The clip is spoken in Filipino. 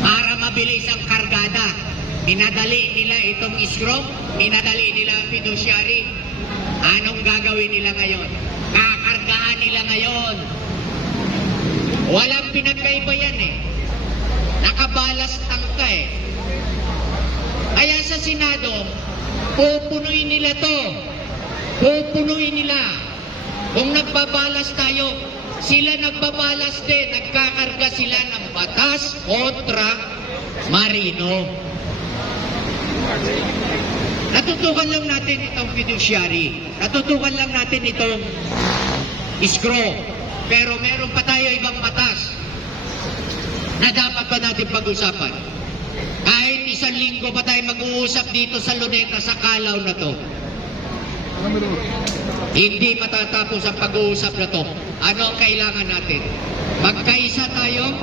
para mabilis ang kargada. Minadali nila itong escrow, minadali nila ang fiduciary. Anong gagawin nila ngayon? Kakargaan nila ngayon. Walang pinagkaiba yan eh. Nakabalas tangka eh. Kaya sa Senado, pupunuin nila to. Pupunuin nila. Kung nagbabalas tayo, sila nagbabalas din. Nagkakarga sila ng batas kontra Marino. Natutukan lang natin itong fiduciary. Natutukan lang natin itong escrow. Pero meron pa tayo ibang batas na dapat pa natin pag-usapan. Kahit 1 linggo pa tayo mag-uusap dito sa Luneta sa kalaw na to. Hindi matatapos ang pag-uusap na to. Ano ang kailangan natin? Magkaisa tayo,